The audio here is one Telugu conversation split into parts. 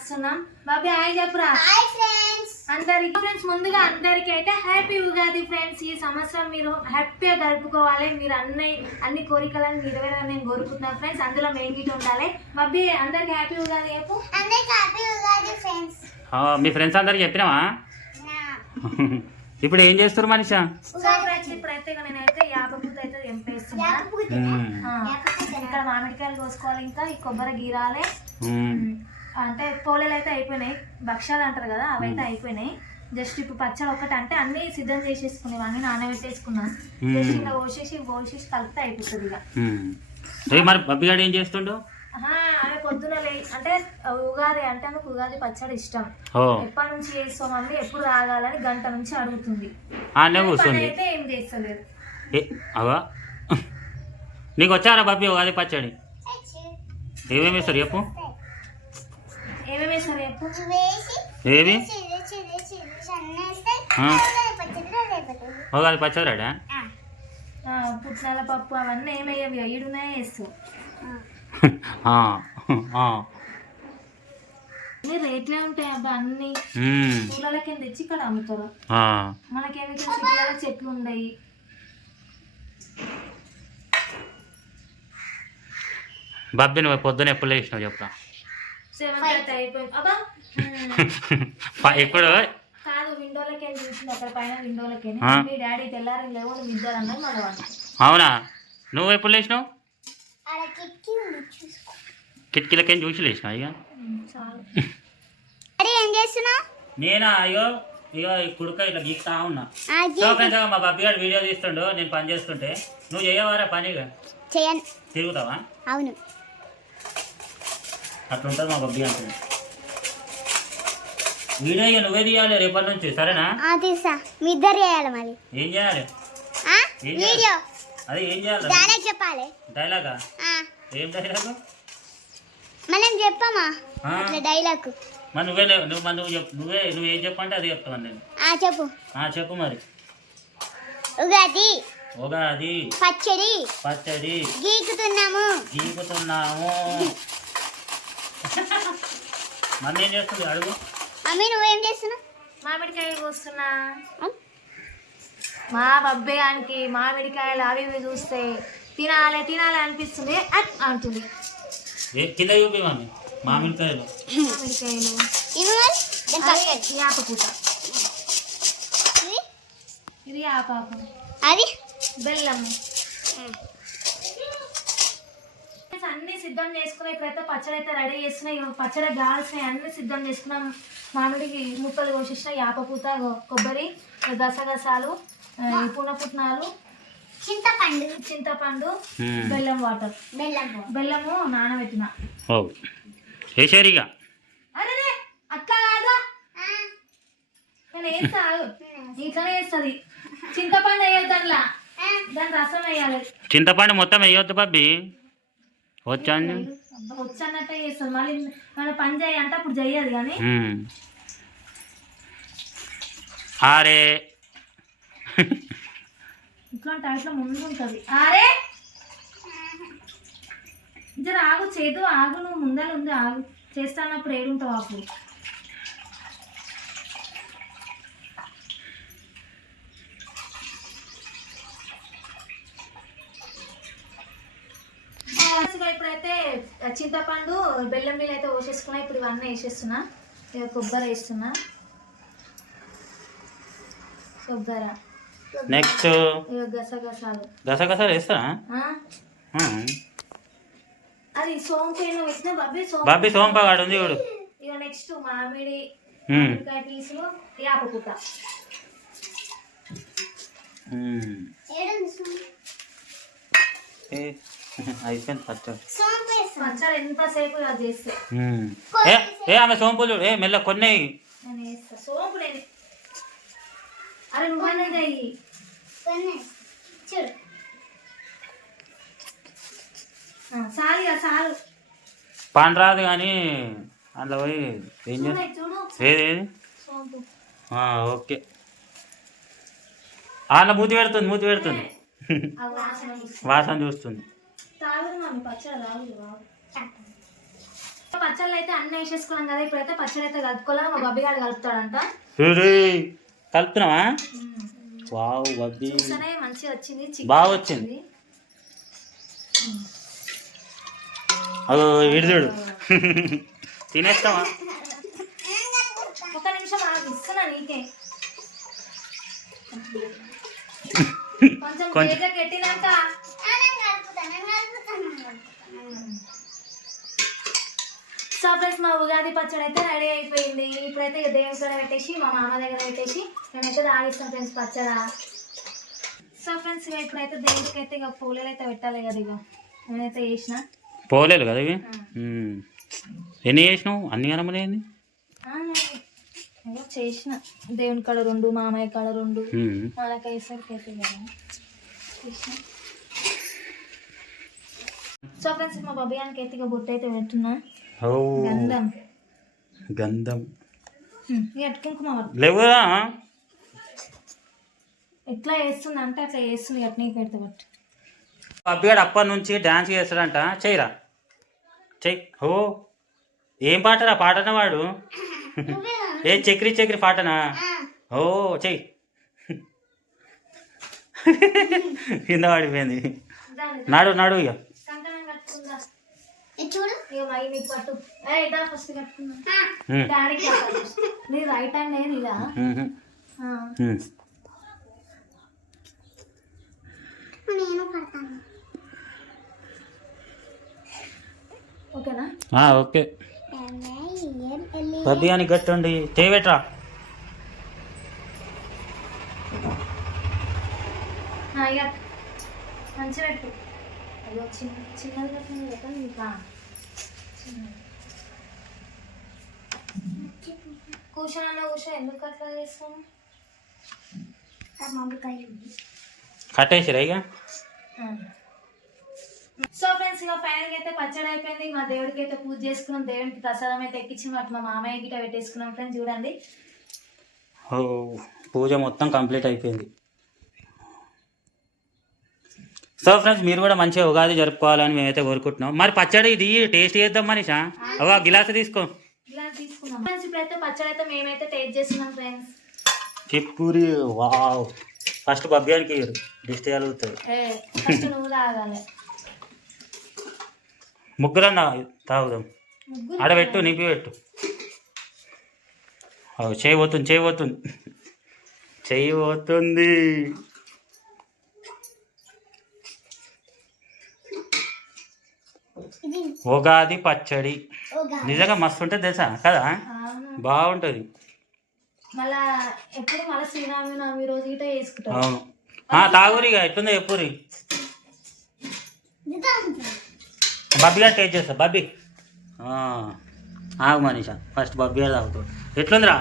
వస్తున్నాం. బాబీ హాయ్ చెప్పురా. Hi friends. అందరికి ఫ్రెండ్స్ ముందుగా అందరికి అయితే హ్యాపీ ఉగాది ఫ్రెండ్స్. ఈ సంవత్సరం మీరు హ్యాపీగా గడుపుకోవాలి. మీరు అన్ని కోరికలను నెరవేరాలని నేను కోరుకుంటున్నాను ఫ్రెండ్స్. అందులో మెయిన్ గిట్ ఉండాలి. బాబీ అందరికి హ్యాపీ ఉగాది చెప్పు. అందరికి హ్యాపీ ఉగాది ఫ్రెండ్స్. మీ ఫ్రెండ్స్ అందరికి చెప్పినావా? ఇప్పుడు ఏం చేస్తారు మనిషి? ఇప్పుడైతే నేనైతే యాపపూత అయితే ఎంపేస్తున్నా. ఇక్కడ మామిడికాయలు కోసుకోవాలి, ఇంకా ఈ కొబ్బరి గీరాలి. అంటే పోలేలు అయితే అయిపోయినాయి, భక్ష్యాలు అంటారు కదా అవి అయితే అయిపోయినాయి. జస్ట్ ఇప్పుడు పచ్చడి ఒకటి అంటే అన్ని సిద్ధం చేసేసుకునేవి, అన్ని నానబెట్టేసుకున్నాను. జస్ట్ ఇంకా పోసేసి కలిపితే అయిపోతుంది ఇక. మరి బబ్బిగాడు ఏం చేస్తుండో? అవి పొద్దున అంటే ఉగాది అంటే నాకు ఉగాది పచ్చడి ఇష్టం. ఎప్పటి నుంచి చేస్తాం మమ్మీ, ఎప్పుడు రాగాలని గంట నుంచి అడుగుతుంది. అయితే ఏం చేస్తలేదు. నీకు వచ్చారా బబ్బి ఉగాది పచ్చడి? ఏమేమి వేస్తారు చెప్పు. ఏమేమి వేస్తారు చెప్పు. ఏవి ఉగాది పచ్చడి రాడా? పుట్నాల పప్పు అవన్నీ ఏమయ్యవి ఈడున్నాయే వేస్తావు. రేట్లే ఉంటాయి అబ్బా, అన్ని పూలకి తెచ్చి ఇక్కడ అమ్ముతారు. మనకేమి సిటీలలో చెట్లు ఉన్నాయి. బాబీ నువ్వు పొద్దున ఎప్పుడు లేచినావు చెప్పరా? 7:30 అయిపోయింది అబ్బా. ఎప్పుడు కాదు, విండోలకి చూసింది అక్కడ పైన విండోలకి. మీ డాడీ తెల్లారి లేవు నిద్ర అన్నది మన వాళ్ళు. అవునా? నువ్వు ఎప్పుడు లేచినావు? కిటికీలకేం చూసి లేచినా ఇక. నేనా? అయ్యో ఇగో ఈ కుడుక ఇట్లా గీక్తా ఉన్నా. మా బాబీ గారు వీడియో తీస్తుండు, నేను పని చేస్తుంటే. నువ్వు చేయవారా పనిగా? తిరుగుతావా? అవును, అట్లుంటుంది మా బాబీ అంటుంది. వీడియో ఇక నువ్వే తీయాలి రేపటి నుంచి, సరేనా? మీ ఇద్దరు చేయాలి. మరి ఏం చేయాలి? అదే ఏం చేయాలి? డైలాగ్ చెప్పాలి. డైలాగా? ఏం డైలాగు? మనం చెప్పమా డైలాగ్? మరి నువ్వేం చెప్పంటే అది చెప్తాను నేను. చెప్పు. చెప్పు మరి. ఉగాది పచ్చడి గీకుతున్నాము. మమ్మీ ఏం చేస్తుంది అడుగు. మమ్మీ నువ్వేం చేస్తున్నావు? మామిడికాయలు కోస్తున్నా. మా బబ్బేగానికి మామిడికాయలు అవి ఇవి చూస్తే తినాలి అనిపిస్తుంది అంటుంది. కింద చూపి మమ్మీ. మామిడికాయలు యాపపూట, ఇది యాపాకు, అది బెల్లము. అన్ని సిద్ధం చేసుకున్నాయి. ఇప్పుడైతే పచ్చడి అయితే రెడీ చేస్తున్నాయి. పచ్చడి కావాల్సినవి అన్ని సిద్ధం చేసుకున్నాం. మామిడికి ముక్కలు కోసేసిన, యాపపూత, కొబ్బరి, గసగసాలు, పుట్నాలు, చింతపండు, బెల్లం వాటర్, బెల్లము నానబెట్టిన. అరే అక్క కాదా, నేను వేస్తా, ఇట్లనే వేస్తుంది. చింతపండు వేయొద్దు, అందులో దాని రసం వేయాలి. చింతపండు మొత్తం వేయొద్దు బాబీ, వచ్చన్నట్టే చేస్తుంది. మళ్ళీ మన పని చేయాలంటే అప్పుడు చెయ్యదు. కానీ అరే ఇట్లాంటి టైప్లో ముందు ఉంటుంది. అరే జర ఆగు, చేదు ఆగు, నువ్వు ముందర ఉంది ఆగు. చేస్తానప్పుడు ఏడుంటావు అప్పుడు. ఇప్పుడైతే చింతపండు, బెల్లం నీళ్ళు అయితే పోసేసుకున్నా. ఇప్పుడు ఇవన్నీ వేసేస్తున్నా. ఇక కొబ్బరి వేస్తున్నా. కొబ్బరి, నెక్స్ట్ గసగసాలు వేస్తా. అది సోంపు ఏమో వేసిన బాబీ. సోంపగాడు ఉంది చూడు. ఇక నెక్స్ట్ మామిడి పీసులు, యాపపూత. అయిపోయింది పచ్చడి. పచ్చడి ఎంతసేపు అది చేస్తే. ఆమె సోంపు చూడు. మెల్ల కొన్ని నేను వేస్తా సోంపు. నేను అరే నువ్వనేది చూడు. చాలు పాన్ రాదు కానీ అందులో పోయి ఏం ఏది ఓకే. అలా మూతి పెడుతుంది వాసన చూస్తుంది. పచ్చళ్ళు అయితే అన్ని వేసేసుకున్నాం కదా, ఇప్పుడైతే పచ్చడి అయితే కలుపుకోవాలి. మా బబ్బీ గారు కలుపుతాడంట. కలుపుతున్నావా? వావ్ బబ్బీ చూస్తేనే మంచిగా వచ్చింది, బాగా వచ్చింది. అదో విడుదడు తినేస్తావా? ఒక నిమిషం ఇస్తున్నా నీకే. కొంచెం గట్టినాక సో ఫ్రెండ్స్ మా ఉగాది పచ్చడి అయితే రెడీ అయిపోయింది. ఇప్పుడైతే దేవుని దగ్గర పెట్టేసి మా మామ దగ్గర పెట్టేసి మేమైతే తాగిస్తాం ఫ్రెండ్స్ పచ్చడా. సో ఫ్రెండ్స్ ఇప్పుడైతే దేవుడికి అయితే ఇక పూలలు అయితే పెట్టాలి కదా. ఇక నేనైతే చేసిన పోలేదు కదా ఇవి. ఎన్ని చేసినావు? అన్ని అనమనేది చేసిన. దేవుని కాడ 2, మామయ్య కాడ 2, వాళ్ళకైసరికి అయితే కదా చేసిన. సో ఫ్రెండ్స్ మా బబ్బియానికి అయితే ఇక బొట్టు అయితే పెట్టున్నా. గంధం గంధం కుంకుమ లేవురా. ఎట్లా వేస్తుంది అంటే అట్లా వేస్తుంది. అట్నే పెడతా బట్ అబ్బాయి అప్పటి నుంచి డాన్స్ చేస్తాడంట. చెయ్యరా చెయ్యి. ఓ ఏం పాటరా? పాటనా వాడు? ఏ చక్రి చక్రి పాటనా? ఓ చెయ్యి. కింద పడిపోయింది. నాడు నాడు ఇక కంకణం కట్టుకుందా చూడు. ఇక మై నీకు పట్టు ఇదా ఫస్ట్ కట్టుకున్నా. డాడీకి నీ రైట్ హ్యాండ్ నేను ఇలా నేను పడతాను. ఓకేనా? ఓకే. బబ్బియాని గట్టుండి తేవెట్రా. ఇక మంచిగా పెట్టు. అదో చిన్నది కట్టింది కదా ఇంకా కూర్చోనన్నా కూర్చో. ఎందుకు అట్లా చేస్తాను? కట్టేసిరా ఇక. సో ఫ్రెండ్స్ ఇక ఫైనల్గా అయితే పచ్చడి అయిపోయింది. మా దేవుడికి అయితే పూజ చేసుకున్నాం. దేవుడికి ప్రసాదం అయితే ఎక్కించి అటు మా మామయ్య గిట్ట పెట్టేసుకున్నాం. ఫ్రెండ్స్ చూడండి. పూజ మొత్తం కంప్లీట్ అయిపోయింది. సో ఫ్రెండ్స్ మీరు కూడా మంచిగా ఉగాది జరుపుకోవాలని మేమైతే కోరుకుంటున్నాం. మరి పచ్చడి ఇది టేస్ట్ చేద్దాం మనీషా. అవా గిలాస్ తీసుకో. గిలాస్ తీసుకున్నాం ఫ్రెండ్స్. ఇప్పుడైతే పచ్చడి అయితే మేమైతే టేస్ట్ చేస్తున్నాం ఫ్రెండ్స్. చిప్పురి వావ్. ఫస్ట్ బబ్బియానికి డిస్ట్ కలుగుతుంది. ఫస్ట్ నువ్వు తాగాలి. ముగ్గురన్నా తాగుదాం. ఆడబెట్టు నింపి పెట్టు. చేయబోతుంది చేయబోతుంది చేయబోతుంది. ఉగాది పచ్చడి నిజంగా మస్తు ఉంటుంది తెలుసా కదా? బాగుంటుంది. మళ్ళా ఎప్పుడు మళ్ళీ శ్రీరామనవమి రోజు గిట్ట చేసుకుంటాం. అవును. తాగురిగా ఎట్లుందో ఎప్పురి. బబ్బీ గారు టేస్ట్ చేస్తా. బబ్బీ ఆగు మనీషా. ఫస్ట్ బబ్బీ గారు తాగుతాడు. ఎట్లుందిరా?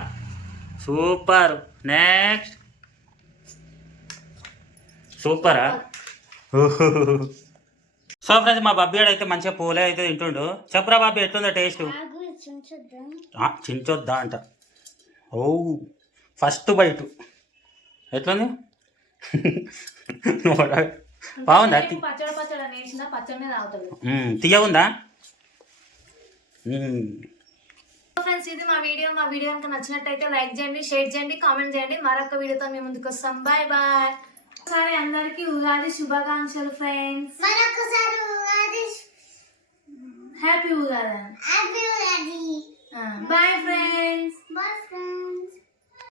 సూపర్. నెక్స్ట్ సూపరా? సో ఫ్రెండ్స్ మా బబ్బీ గారు అయితే మంచిగా పూలే అయితే తింటుండు. చెప్పురా బాబీ ఎట్లుందో టేస్ట్? చించొద్దా అంట. ఓ ఫస్ట్ బైట్ ఎట్లుంది? బాగుందా? తీయగుందా? ఫ్రెండ్స్ ఇది మా వీడియో కనుక నచ్చినట్టయితే లైక్ చేయండి, షేర్ చేయండి, కామెంట్ చేయండి. మరొక వీడియోతో మేము ముందుకు వస్తాం. Bye bye. సరే అందరికి ఉగాది శుభాకాంక్షలు ఫ్రెండ్స్. హ్యాపీ ఉగాది. బాయ్.